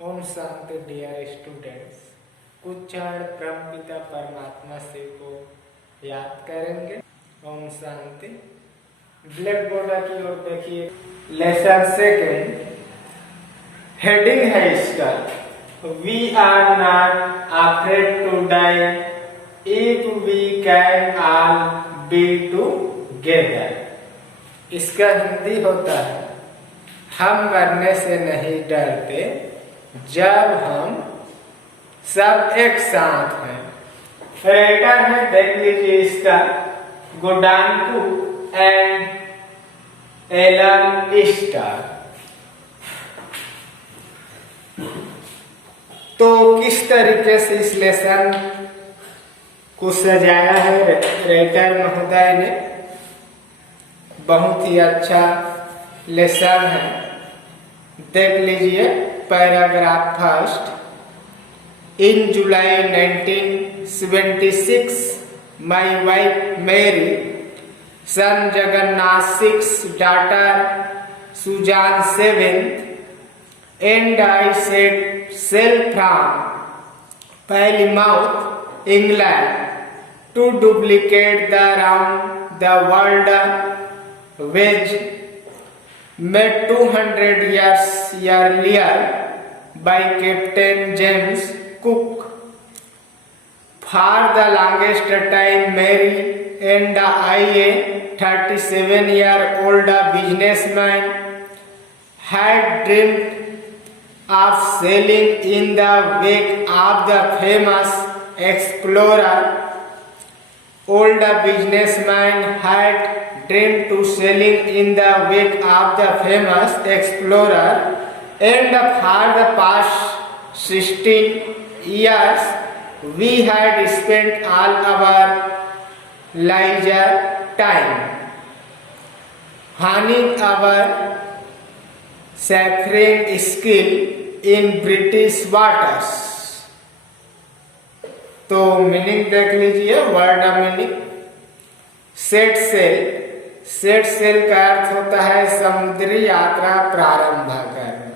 Om Shanti dear students. कुछ क्षण परमपिता परमात्मा से को याद करेंगे। ओम शांति। ब्लैक बोर्ड की ओर देखिए। लेसन सेकेंड, हेडिंग है इसका, we are not afraid to die if we can all be together. इसका हिंदी होता है, हम मरने से नहीं डरते जब हम सब एक साथ हैं। राइटर है, देख लीजिए इसका, गोडांकू एंड एलन स्टार। तो किस तरीके से इस लेसन को सजाया है राइटर महोदय ने, बहुत ही अच्छा लेसन है। देख लीजिए paragraph first. In July 1976 my wife Mary son Jonathan 6 daughter Sujan 7th and I set sail from Plymouth, England to duplicate the round the world voyage made 200 years earlier by Captain James Cook. For the longest time, Mary and I, a 37-year-old businessman, had dreamed of sailing in the wake of the famous explorer. Old businessman had dreamed to sailing in the wake of the famous explorer, and for the past 16 years we had spent all our leisure time honing our seafaring skill in British waters. तो meaning देख लीजिए, word meaning. Set sail, set sail का अर्थ होता है समुद्री यात्रा प्रारंभ करना।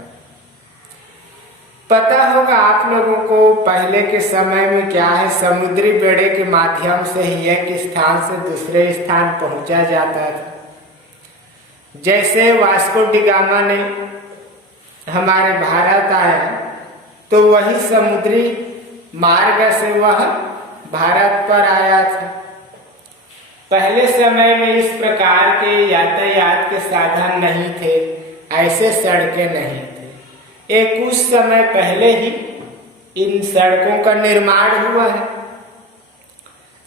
पता होगा आप लोगों को पहले के समय में क्या है, समुद्री बेड़े के माध्यम से ही एक स्थान से दूसरे स्थान पहुंचा जाता था। जैसे वास्को डी गामा ने हमारे भारत आया तो वही समुद्री मार्ग से वह भारत पर आया था। पहले समय में इस प्रकार के यातायात के साधन नहीं थे, ऐसे सड़कें नहीं थे। एक कुछ समय पहले ही इन सड़कों का निर्माण हुआ है।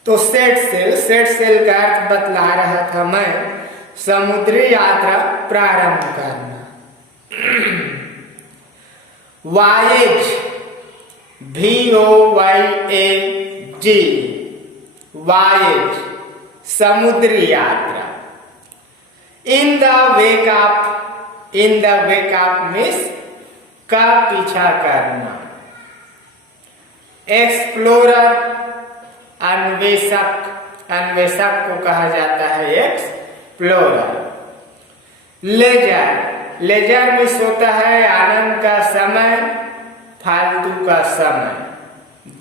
तो सेट सेल का अर्थ बतला रहा था मैं, समुद्री यात्रा प्रारंभ करना। वायेज, VOYAG, वायेज, समुद्री यात्रा। In the wake of miss का पीछा करना। एक्सप्लोरर, अन्वेषक, अन्वेषक को कहा जाता है एक्सप्लोरर। लेजर, लेजर मिस होता है आनंद का समय, फालतू का समय।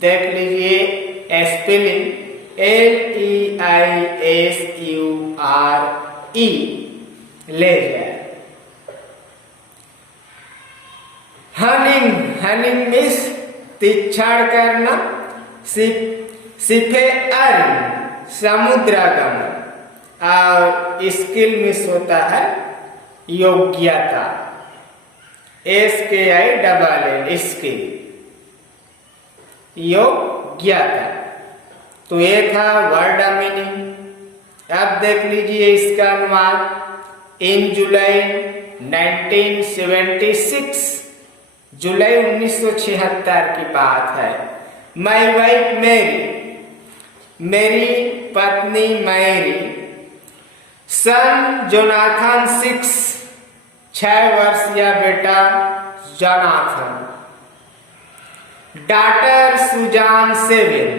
देख लीजिए स्पेलिंग, LEISURE, लेजर। हनिंग, हनिंग मिस तीक्षण करना। सिफेअरिंग, समुद्रगमन। और स्किल मिस होता है योग्यता, SKILL, स्किल, योग्यता। तो ये था वर्ड मीनिंग। अब देख लीजिए इसका अनुवाद। इन जुलाई 1976, जुलाई 1976 की बात है। माई वाइफ मैरी, मेरी पत्नी मैरी, सन जोनाथन 6 वर्षीय बेटा जोनाथन, डॉटर सुजान 7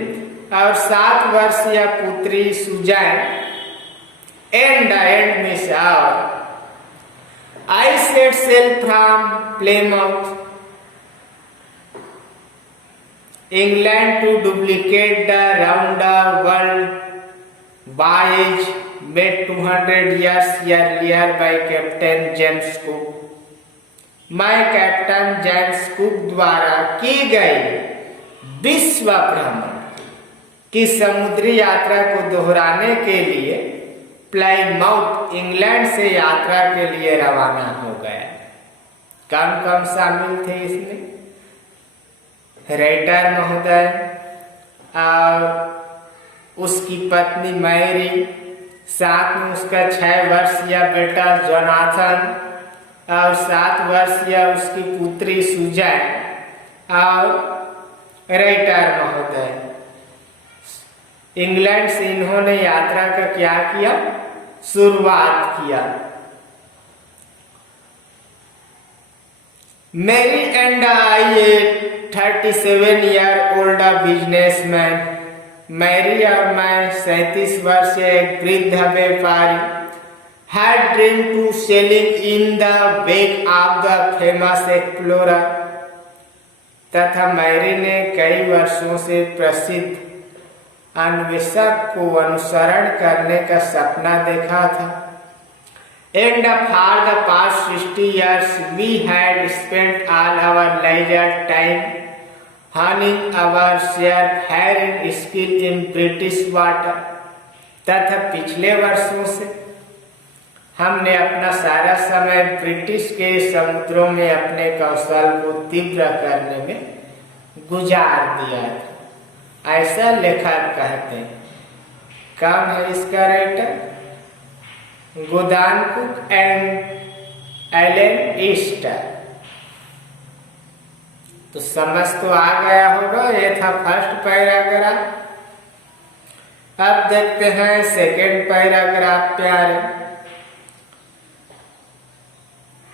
और 7 वर्षीय पुत्री Suzanne, and miss our. I set sail from Plymouth England to duplicate the round the world voyage made 200 years earlier by Captain James Cook। मैं कैप्टन जेम्स कुक द्वारा की गई विश्व भ्रमण की समुद्री यात्रा को दोहराने के लिए प्लाईमाउथ इंग्लैंड से यात्रा के लिए रवाना हो गया। कौन कौन शामिल थे इसमें? राइटर महोदय और उसकी पत्नी मैरी, साथ में उसका 6 वर्षीय बेटा जोनाथन और 7 वर्षीय उसकी पुत्री सुजैन और राइटर महोदय। इंग्लैंड से इन्होंने यात्रा का क्या किया? शुरुआत किया। Mary and I a 37-year-old businessman. Mary और मैं 37 वर्षीय एक वृद्ध व्यापारी had dreamed to sailing in the wake of the famous explorer। तथा मैरी ने कई वर्षों से प्रसिद्ध अन्वेषक को अनुसरण करने का सपना देखा था। And for the past 60 years we had spent all our leisure time honing our seafaring skill in British water। तथा पिछले वर्षों से हमने अपना सारा समय ब्रिटिश के समुद्रों में अपने कौशल को तीव्र करने में गुजार दिया था। ऐसा लेखक कहते हैं। कौन है इसका writer? Gordon Cook and Alan Easter. तो समझ तो आ गया होगा। ये था फर्स्ट पैराग्राफ। अब देखते हैं सेकंड पैराग्राफ। प्यारे,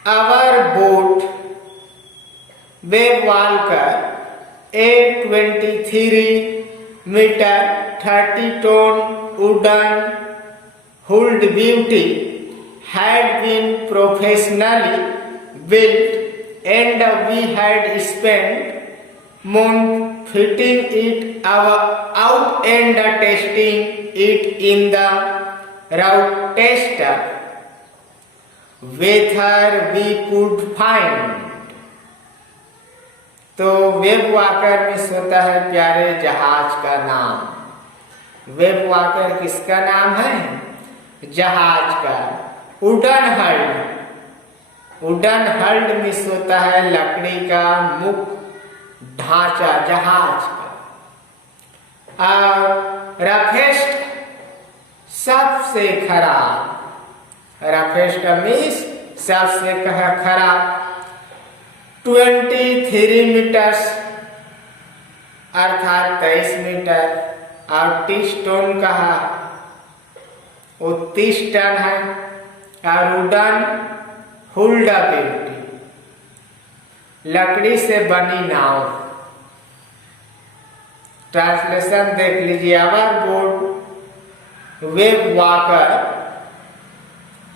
our boat Wavewalker a 23 meter 30 ton wooden hulled beauty had been professionally built and we had spent months fitting it out and testing it in the route tester whether we could find। तो web walker miss होता है प्यारे जहाज का नाम। Web walker किसका नाम है? जहाज का। वुडन हल्ड मिस होता है लकड़ी का मुख्य ढांचा जहाज का। और रफेस्ट सबसे खराब। रफेस्ट मिस सबसे खराब 23 मीटर्स अर्थात 23 मीटर और 30 टन कहा, वो 30 टन है। और वुडन हुल्ड ब्यूटी लकड़ी से बनी नाव। ट्रांसलेशन देख लीजिए। आवर बोट वेब वाकर,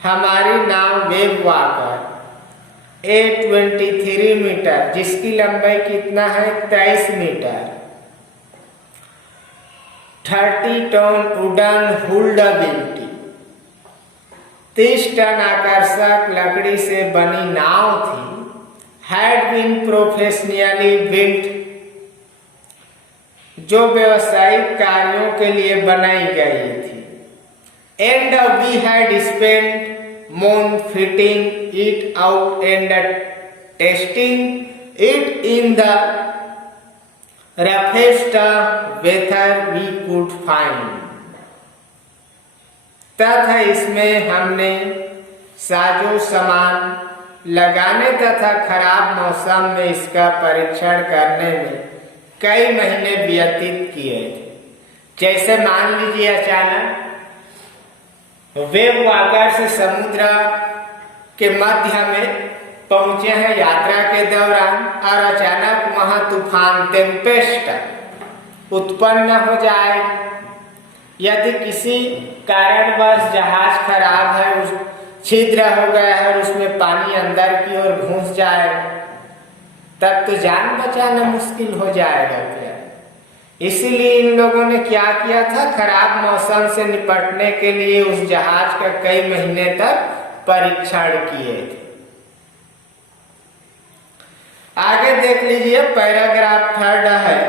हमारी नाव वेब वाकर ए 23 मीटर जिसकी लंबाई कितना है? 23 metre 30 ton wooden hulled beauty 30 ton आकर्षक लकड़ी से बनी नाव थी। हैड बीन प्रोफेशनली बिल्ट, जो व्यवसायिक कार्यों के लिए बनाई गई थी। And we had spent month fitting it out and testing it in the roughest weather we could find। तथा इसमें हमने साजो सामान लगाने तथा खराब मौसम में इसका परीक्षण करने में कई महीने व्यतीत किए थे। जैसे मान लीजिए अचानक वेब वाकर से समुद्र के मध्य में पहुंचे हैं यात्रा के दौरान और अचानक वहां तूफान टेम्पेस्ट उत्पन्न हो जाए। यदि किसी कारणवश जहाज खराब है, उस छिद्र हो गया है और उसमें पानी अंदर की ओर घुस जाए, तब तो जान बचाना मुश्किल हो जाएगा। क्या इसीलिए इन लोगों ने क्या किया था, खराब मौसम से निपटने के लिए उस जहाज का कई महीने तक परीक्षण किए थे। आगे देख लीजिए, पैराग्राफ 3 है,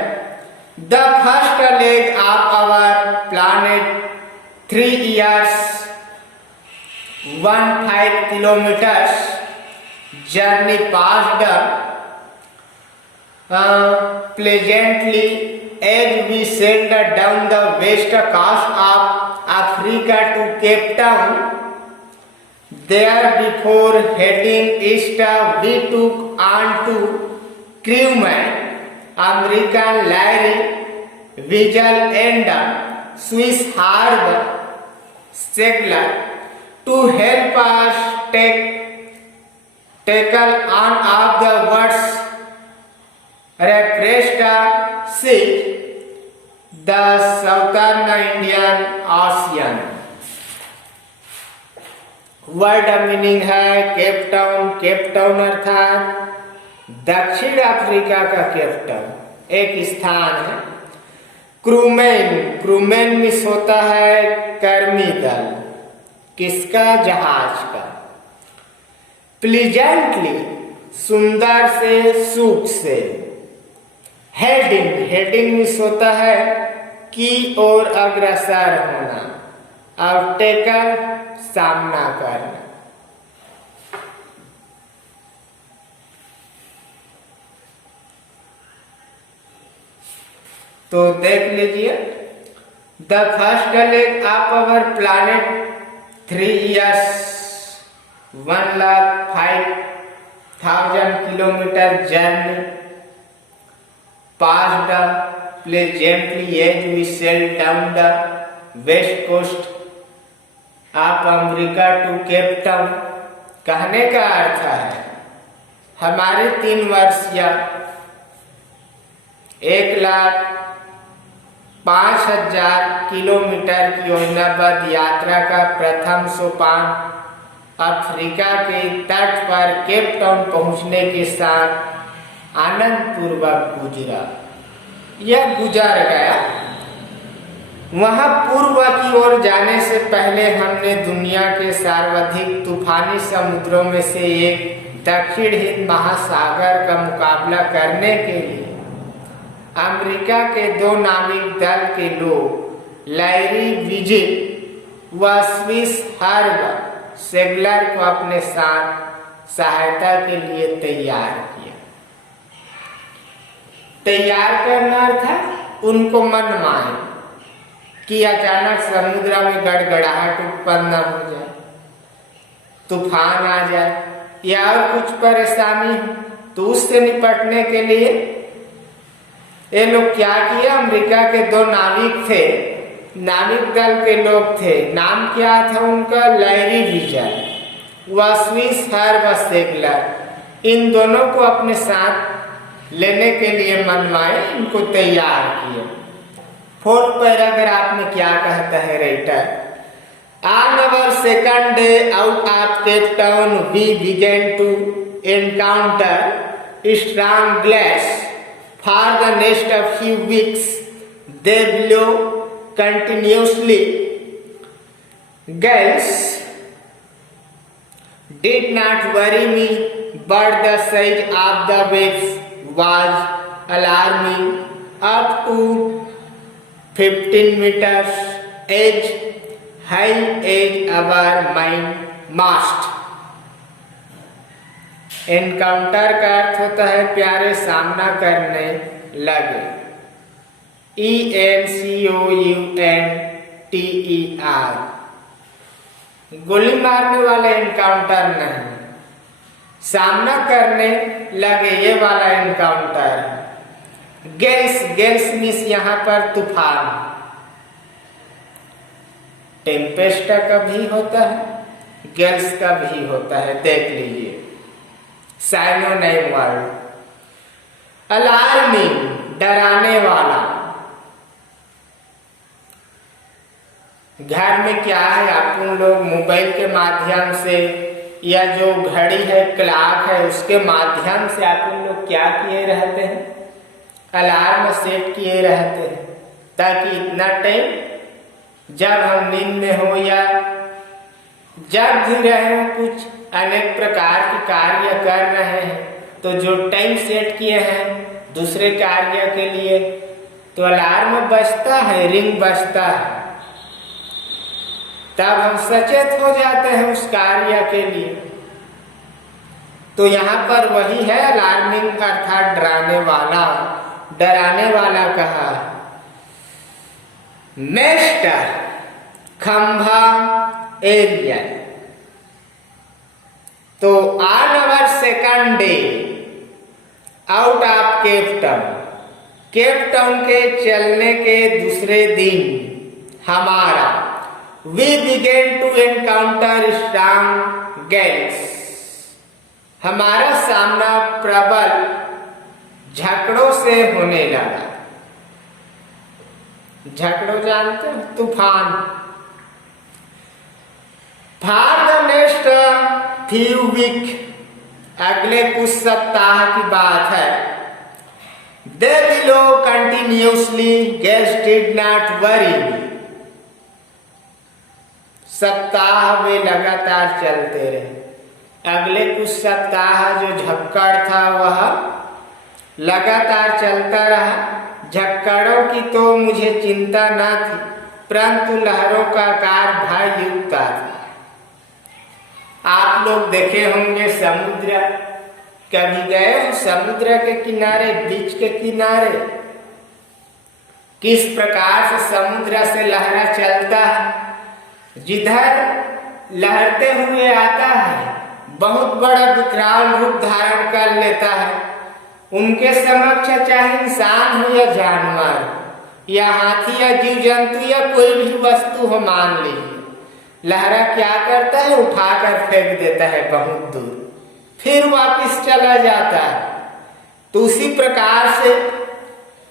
the first leg of our planet 3 years 15 kilometers journey passed pleasantly as we sailed down the west coast of Africa to Cape Town. There, before heading east, we took on to crewman American Larry Vigil and Swiss Herb Segler to help us tackle on of the world's refreshed sea, the Southern Indian Ocean. Word meaning है Cape Town. Cape Town अर्थात दक्षिण Africa का Cape Town एक स्थान है। क्रूमेन, क्रूमेन miss होता है कर्मी दल, किसका, जहाज का। प्लीजेंटली, सुंदर से, सुख से। हेडिंग, हेडिंग मिस होता है की ओर अग्रसर होना। और टेकल, सामना करना। तो देख लीजिए, the first leg of our planet 3 years 1,05,000 kilometer journey passed pleasantly as we sailed down the west coast of America to Cape Town. कहने का अर्थ है हमारे 3 वर्ष या 1,05,000 किलोमीटर की योजनाबद्ध यात्रा का प्रथम सोपान अफ्रीका के तट पर केप टाउन पहुंचने के साथ आनंद पूर्वक गुजरा। यह गुजर गया। वहां पूर्व की ओर जाने से पहले हमने दुनिया के सर्वाधिक तूफानी समुद्रों में से एक दक्षिण हिंद महासागर का मुकाबला करने के लिए अमेरिका के 2 नाविक दल के लोग लैरी विजिल व स्विस हर्ब सेगलर को अपने साथ सहायता के लिए तैयार किया। तैयार करना था उनको मनमाए कि अचानक समुद्र में गड़गड़ाहट उत्पन्न हो जाए, तूफान आ जाए या और कुछ परेशानी हो, तो उससे निपटने के लिए ये लोग क्या किया, अमेरिका के 2 नाविक थे, नाविक दल के लोग थे। नाम क्या था उनका, लैरी विजल व स्विस हर्ब सेगलर। इन दोनों को अपने साथ लेने के लिए मनवाए, इनको तैयार किए। 4th पैराग्राफ में क्या कहता है writer, on our second day out of Cape Town we began to encounter strong gales for the next few weeks they blew continuously gales did not worry me but the size of the waves was alarming up to 15 meters as high as our main mast। Encounter का अर्थ होता है प्यारे, सामना करने लगे। ENCOUNTER, गोली मारने वाला एनकाउंटर नहीं, सामना करने लगे ये वाला एनकाउंटर है। गेल्स, गेल्स मीन्स यहाँ पर तूफान। टेम्पेस्ट का भी होता है, गेल्स का भी होता है, देख लीजिए साइनोनिम वर्ड। अलार्मिंग, डराने वाला। घर में क्या है, अपन लोग मोबाइल के माध्यम से या जो घड़ी है, क्लॉक है, उसके माध्यम से अपन लोग क्या किए रहते हैं, अलार्म सेट किए रहते हैं ताकि इतना टाइम जब हम नींद में हो या जब भी रहे कुछ अनेक प्रकार के कार्य कर रहे हैं तो जो टाइम सेट किए हैं दूसरे कार्य के लिए तो अलार्म बजता है, रिंग बजता है, तब हम सचेत हो जाते हैं उस कार्य के लिए। तो यहाँ पर वही है अलार्मिंग अर्थात डराने वाला कहा। मेस्टर खंभा एरिया। तो on our second day out of Cape Town के चलने के दूसरे दिन हमारा we began to encounter strong gales. हमारा सामना प्रबल झगड़ों से होने लगा। झगड़ों जानते हैं? तूफान। For the next few week, अगले कुछ सप्ताह की बात है, they blew continuously guest did not worry. सप्ताह वे लगातार चलते रहे। अगले कुछ सप्ताह जो झक्कड़ था वह लगातार चलता रहा। झक्कड़ों की तो मुझे चिंता न थी, परंतु लहरों का आकार भययुक्त था। आप लोग देखे होंगे समुद्र, कभी गए समुद्र के किनारे, बीच के किनारे, किस प्रकार से समुद्र से लहरा चलता है। जिधर लहरते हुए आता है बहुत बड़ा विकराल रूप धारण कर लेता है। उनके समक्ष चाहे इंसान हो या जानवर या हाथी या जीव जंतु या कोई भी वस्तु हो, मान लीजिए, लहरा क्या करता है, उठाकर फेंक देता है बहुत दूर, फिर वापस चला जाता है। तो उसी प्रकार से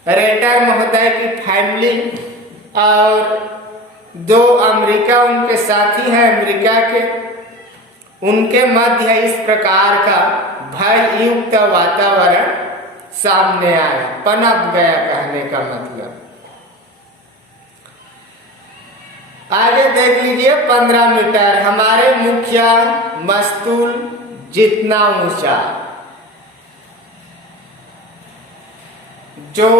रेटर महोदय की फैमिली और दो अमेरिका उनके साथी हैं अमेरिका के, उनके मध्य इस प्रकार का भययुक्त वातावरण सामने आया, पनप गया, कहने का मतलब। आगे देख लीजिए 15 मीटर, हमारे मुख्य मस्तूल जितना ऊंचा, जो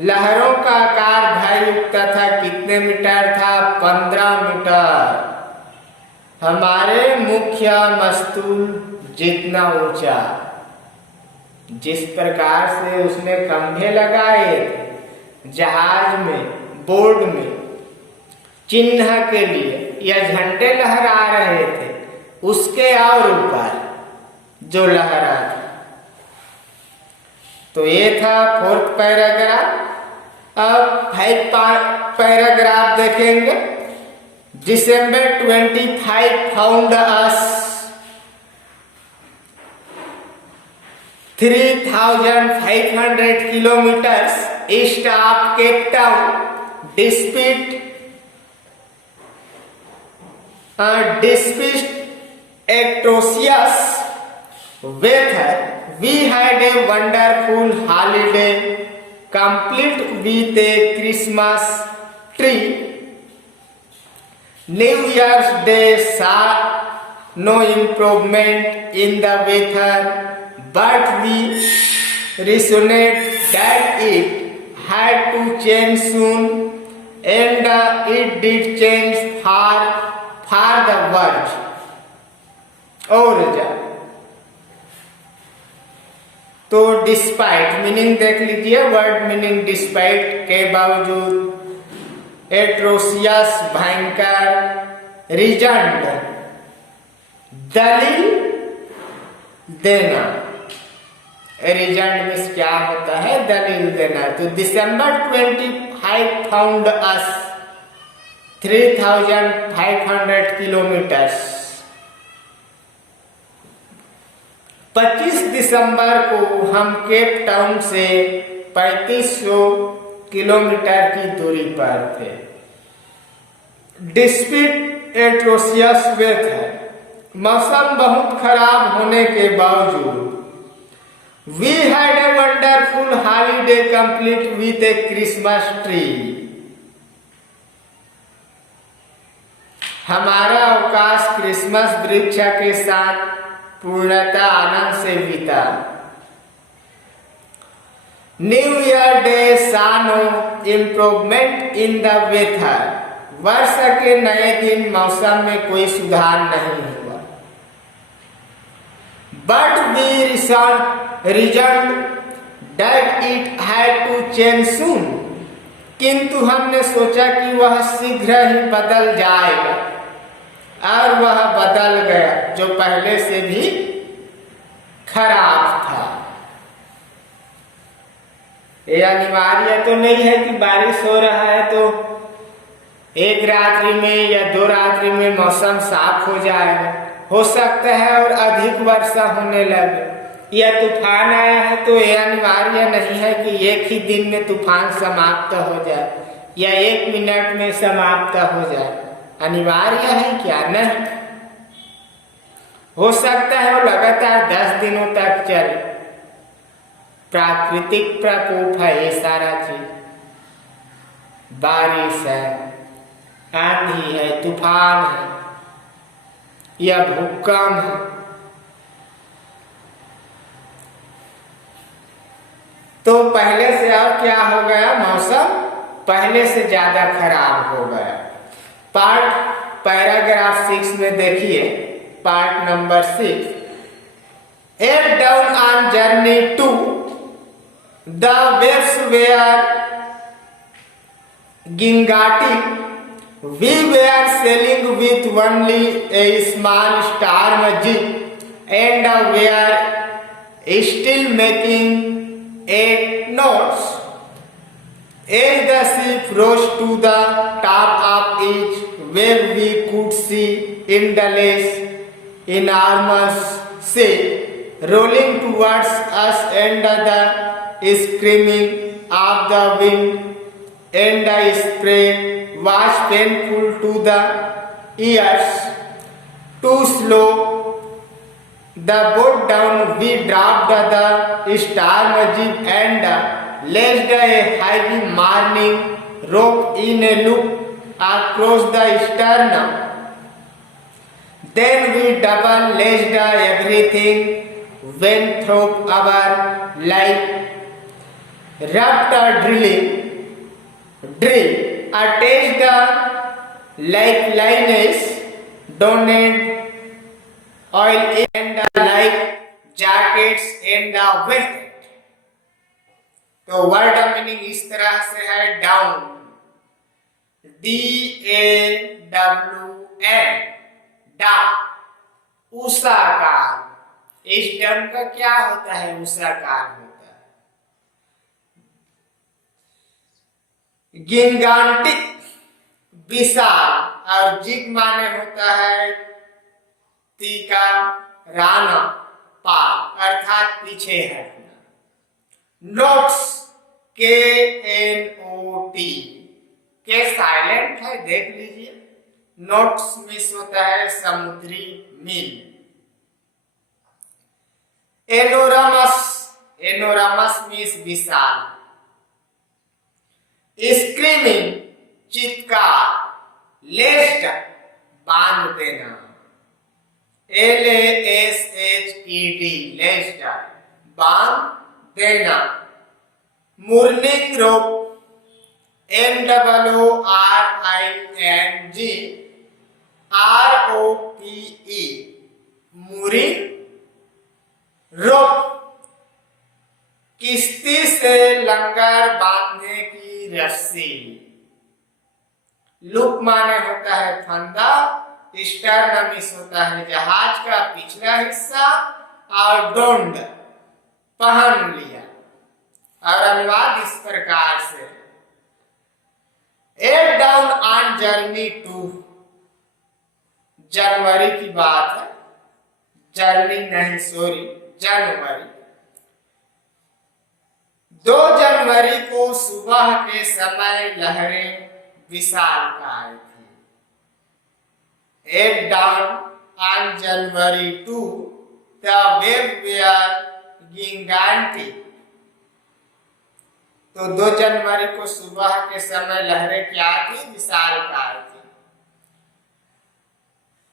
लहरों का आकार भययुक्त था, कितने मीटर था, 15 मीटर। हमारे मुख्य मस्तूल जितना ऊंचा। जिस प्रकार से उसने खंभे लगाए थे जहाज में, बोर्ड में चिन्ह के लिए या झंडे लहरा रहे थे, उसके और ऊपर जो लहरा था। तो ये था 4th पैराग्राफ। अब 5th पैराग्राफ देखेंगे। December 25 found us 3,500 kilometers east of Cape Town, despite atrocious weather. We had a wonderful holiday, complete with a Christmas tree. New Year's Day saw no improvement in the weather, but we reasoned that it had to change soon, and it did change for the worse. और तो despite meaning देख लीजिए, word meaning despite के बावजूद, atrocious भयंकर, रिजंड दलील देना। रिजंड means क्या होता है, दलील देना। तो December 25 फाउंड अस 3,500 किलोमीटर्स। 25 दिसंबर को हम केप टाउन से 3500 किलोमीटर की दूरी पर थे। डिस्पिट एट्रोसियस वेदर, मौसम बहुत खराब होने के बावजूद, We had a wonderful holiday complete with a Christmas tree. हमारा अवकाश क्रिसमस वृक्ष के साथ पूर्णतः आनंद से बीता। New year day saw no improvement in the weather. वर्ष के नए दिन मौसम में कोई सुधार नहीं हुआ। But we reasoned that it had to change soon. किंतु हमने सोचा कि वह शीघ्र ही बदल जाएगा, और वह बदल गया, जो पहले से भी खराब था। ये अनिवार्य तो नहीं है कि बारिश हो रहा है तो एक रात्रि में या 2 रात्रि में मौसम साफ हो जाएगा। हो सकता है और अधिक वर्षा होने लगे, या तूफान आया है तो यह अनिवार्य नहीं है कि एक ही दिन में तूफान समाप्त हो जाए या 1 मिनट में समाप्त हो जाए। अनिवार्य है क्या? नहीं। हो सकता है वो लगातार 10 दिनों तक चले। प्राकृतिक प्रकोप है ये सारा चीज। बारिश है, आंधी है, तूफान है या भूकंप है। तो पहले से अब क्या हो गया? मौसम पहले से ज्यादा खराब हो गया। पैराग्राफ 6 में देखिए, part number 6। Head down on journey to the waves were gingating. We were sailing with only a small storm jib and were still making 8 knots. As the ship rose to the top of each wave, we could see endless, enormous sea rolling towards us, and the screaming of the wind and the spray was painful to the ears. To slow the boat down, we dropped the storm jib and laced a heavy mooring rope in a loop across the stern. Then we double laced everything, went through our life raft drill, attached the lifelines, donated oil and life jackets and wet. तो word meaning इस तरह से है down, DAWN, down, उषाकार। इस term का क्या होता है? उषाकार होता है। गिंगांटिक, विशाल, और जिग माने होता है तीका, राना, पार, अर्थात पीछे हटना। नोट्स, KNOT, के साइलेंट है, देख लीजिए। नोट्स मिस होता है समुद्री मील। एनोरामस, एनोरामस मिस विशाल। स्क्रीमिंग, चित्कार। लेस्ट, बांध देना। LASHED, लेस्ट, बांध देना। मूर्निंग रोप, MOORING ROPE, मूरिंग रोप, किश्ती से लंगर बांधने की रस्सी। लूप माने होता है फंदा, स्टर्नमिस होता है जहाज का पिछला हिस्सा, और डोंड, पहन लिया। और अनुवाद इस प्रकार से, head down on journey to, जनवरी की बात है, जर्नी नहीं, सॉरी, जनवरी। 2 जनवरी को सुबह के समय लहरें विशालकाय थी। Head down on January 2, the waves were गिंगांटी। तो 2 जनवरी को सुबह के समय लहरें क्या थी? विशालकाय थी।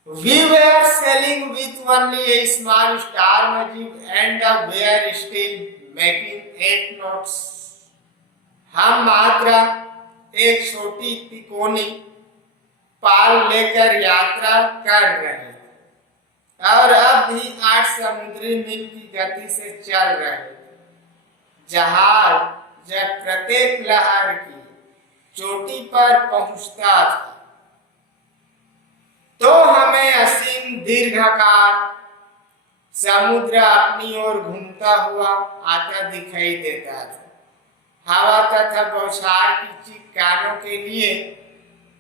We were sailing with only a small star Majib and the were still making 8 knots. हम मात्र एक छोटी तिकोनी पाल लेकर यात्रा कर रहे थे और अब भी 8 समुद्री मील की गति से चल रहे थे। जहाज जब प्रत्येक लहर की चोटी पर पहुंचता था तो हमें असीम दीर्घकाल समुद्र अपनी ओर घूमता हुआ आता दिखाई देता था। हवा तथा बौछार की चीख कानों के लिए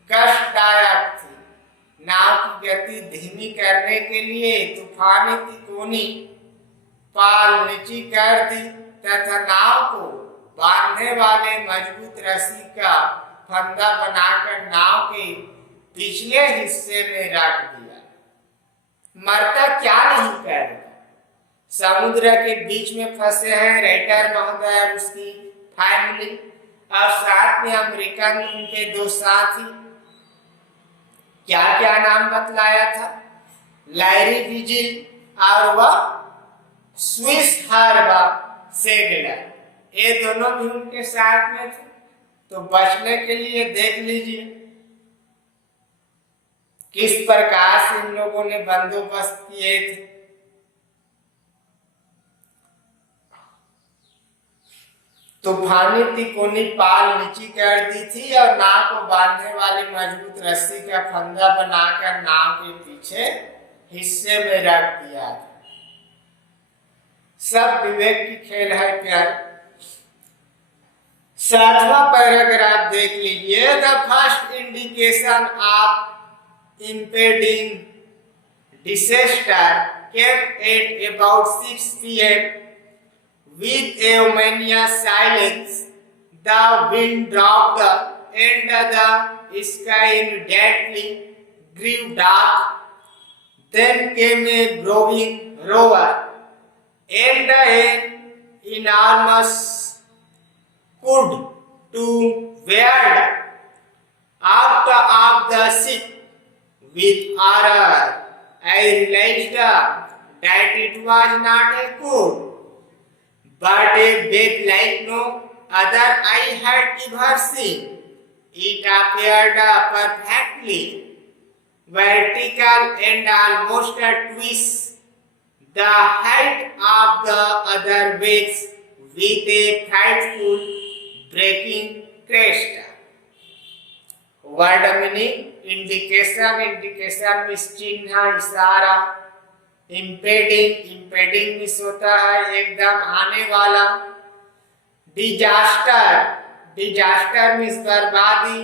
कष्टदायक थी। नाव की गति धीमी करने के लिए तूफानी तिकोनी पाल नीची कर दी तथा नाव को बांधने वाले मजबूत रस्सी का फंदा बनाकर नाव के पिछले हिस्से में रख दिया। मरता क्या नहीं करेगा। समुद्र के बीच में फंसे हैं राइटर महोदय और उसकी फैमिली और साथ में अमेरिकन उनके 2 साथी। क्या क्या नाम बतलाया था? लैरी विजिल और वह स्विस हर्बा सेगलर, ये दोनों भी उनके साथ में थे। तो बचने के लिए देख लीजिए किस प्रकार से इन लोगों ने बंदोबस्त किए थे। तूफानी तिकोनी पाल नीची कर दी थी और नाव को बांधने वाली मजबूत रस्सी का फंदा बनाकर नाव के पीछे हिस्से में रख दिया था। सब विवेक की खेल है प्यार। 7वां पैराग्राफ देख लीजिए। The first indication of impending disaster came at about 6 p.m. with a ominous silence. The wind dropped and the sky immediately grew dark. Then came a growing roar and an enormous could to veered out of the ship. With horror, I realized that it was not a could, but a bed like no other I had ever seen. It appeared perfectly vertical and almost a twist the height of the other waves with a frightful breaking crest. Word meaning indication, indication means चिन्ह, इशारा। Impending, impending means होता है एकदम आने वाला। Disaster, disaster means बर्बादी।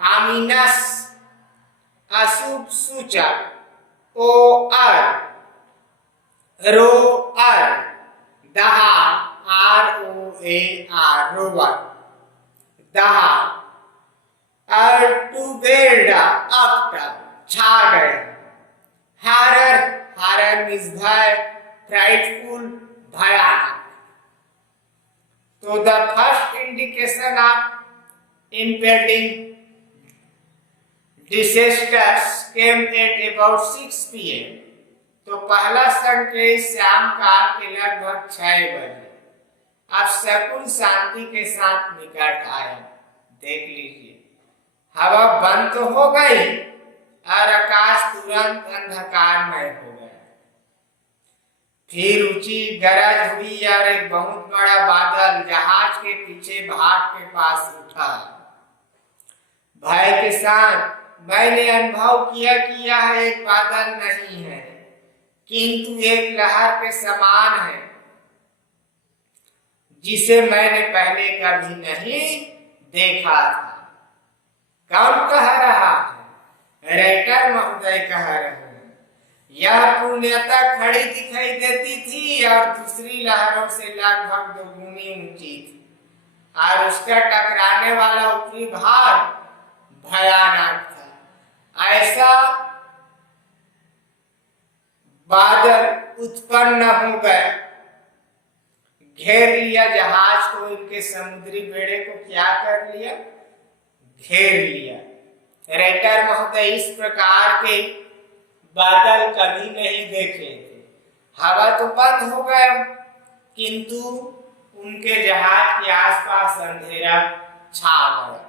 Ominous अशुभ सूचक। ओअर, रोअर। दहाड़, ROAR, रोवर। दहाड़ और टू बेल्ड अप, छा गए। हारर, हारर मीन्स भय, फ्राइटफुल, भयानक। तो the first indication of impending disasters came at about 6 p.m. तो पहला संकेत शाम काल के लगभग 6 बजे। अब शकुन शांति के साथ निकट आया। देख लीजिए हवा बंद तो हो गई और आकाश तुरंत अंधकारमय हो गया। फिर ऊंची गरज हुई और एक बहुत बड़ा बादल जहाज के पीछे भाग के पास उठा। भय के साथ मैंने अनुभव किया कि यह एक बादल नहीं है किंतु एक लहर के समान है जिसे मैंने पहले कभी नहीं देखा था। कौन कह रहा है? राइटर महोदय कह रहे हैं। यह पूर्णतः खड़ी दिखाई देती थी और दूसरी लहरों से लगभग 2 गुनी ऊंची थी और उसका टकराने वाला ऊपरी भाग भयानक था। ऐसा बादल उत्पन्न हो गया घेर लिया जहाज को, इनके समुद्री बेड़े को क्या कर लिया, घेर लिया। रेटर महोदय इस प्रकार के बादल कभी नहीं देखे थे। हवा तो बंद हो गया, किंतु उनके जहाज के आसपास अंधेरा छा गया।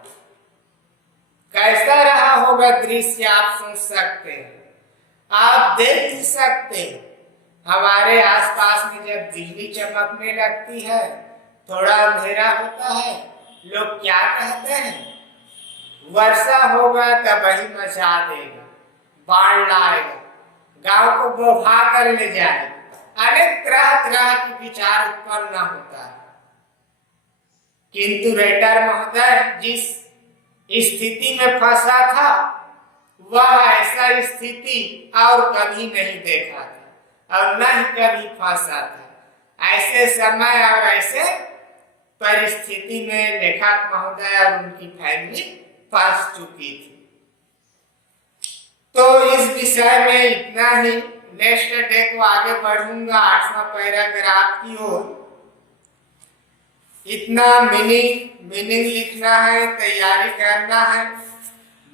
कैसा रहा होगा दृश्य, आप सोच सकते हैं, आप देख ही सकते हैं। हमारे आसपास में जब बिजली चमकने लगती है, थोड़ा अंधेरा होता है, लोग क्या कहते हैं, वर्षा होगा तब वही मचा देगा, बाढ़ लाएगा, गांव को बहा कर ले जाएगा। अनेक तरह तरह के विचार उत्पन्न होता है। किंतु रेटर महोदय जिस स्थिति में फंसा था, वह ऐसा स्थिति और कभी नहीं देखा था और न ही कभी फंसा था। ऐसे समय और ऐसे परिस्थिति में लेखक महोदय और उनकी फैमिली फंस चुकी थी। तो इस विषय में इतना ही। नेक्स्ट डे को आगे बढ़ूंगा 8वां पैराग्राफ की ओर। इतना मीनिंग लिखना है, तैयारी करना है,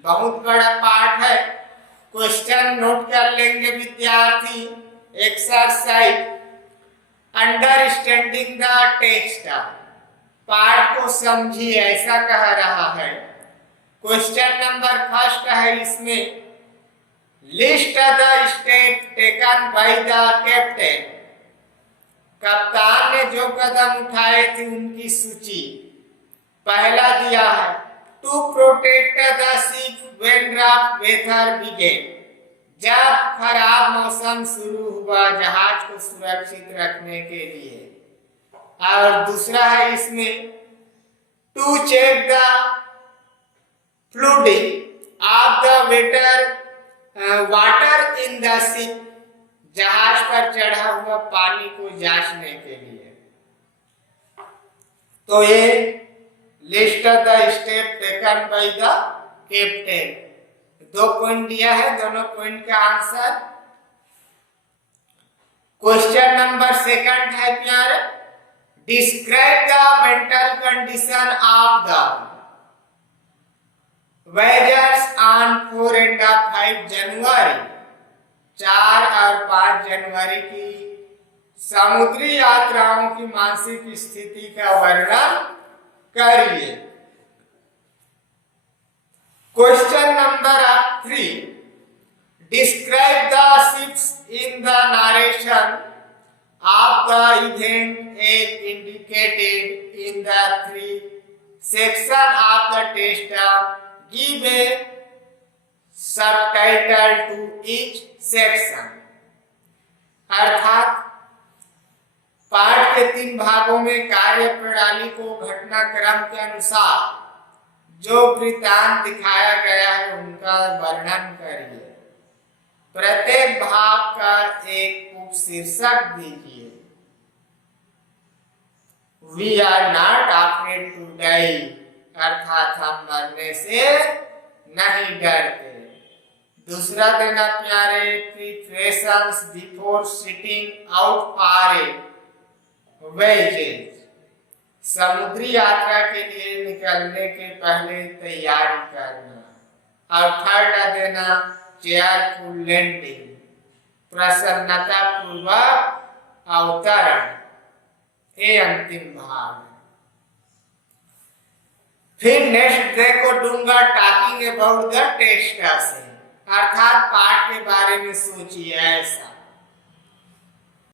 बहुत बड़ा पाठ है। क्वेश्चन नोट कर लेंगे विद्यार्थी। एक्सरसाइज अंडरस्टैंडिंग द टेक्स्ट, पाठ को समझिए ऐसा कह रहा है। क्वेश्चन नंबर फर्स्ट है इसमें, list the step taken by the captain, कप्तान ने जो कदम उठाए थे उनकी सूची। पहला दिया है, to protect the ship when rough weather began, जब खराब मौसम शुरू हुआ जहाज को सुरक्षित रखने के लिए। और दूसरा है इसमें, to check the flooding of the water in the ship, जहाज पर चढ़ा हुआ पानी को जांचने के लिए। तो ये list the step taken by the captain, 2 point दिया है, दोनों पॉइंट का आंसर। क्वेश्चन नंबर सेकंड है प्यारे, describe the mental condition of the voyagers on 4 and 5 January, 4 और 5 जनवरी की समुद्री यात्राओं की मानसिक स्थिति का वर्णन करिए। Question number 3, describe the ships in the narration of the event as indicated in the 3 section of the test, give a subtitle to each section. अर्थात पाठ के 3 भागों में कार्य प्रणाली को घटनाक्रम के अनुसार जो वृत्तांत दिखाया गया है उनका वर्णन करिए। प्रत्येक भाग का एक उपशीर्षक दीजिए। We are not afraid to die, अर्थात हम मरने से नहीं डरते। दूसरा देना प्यारे, preparations before setting out for a voyage, समुद्री यात्रा के लिए निकलने के पहले तैयारी करना। और थर्ड देना, चेयरफुल लैंडिंग, प्रसन्नता पूर्वक अवतरण। ये अंतिम भाग। फिर नेक्स्ट डे को दूंगा टॉकिंग अबाउट द टेक्स्ट से, अर्थात पाठ के बारे में सोचिए ऐसा।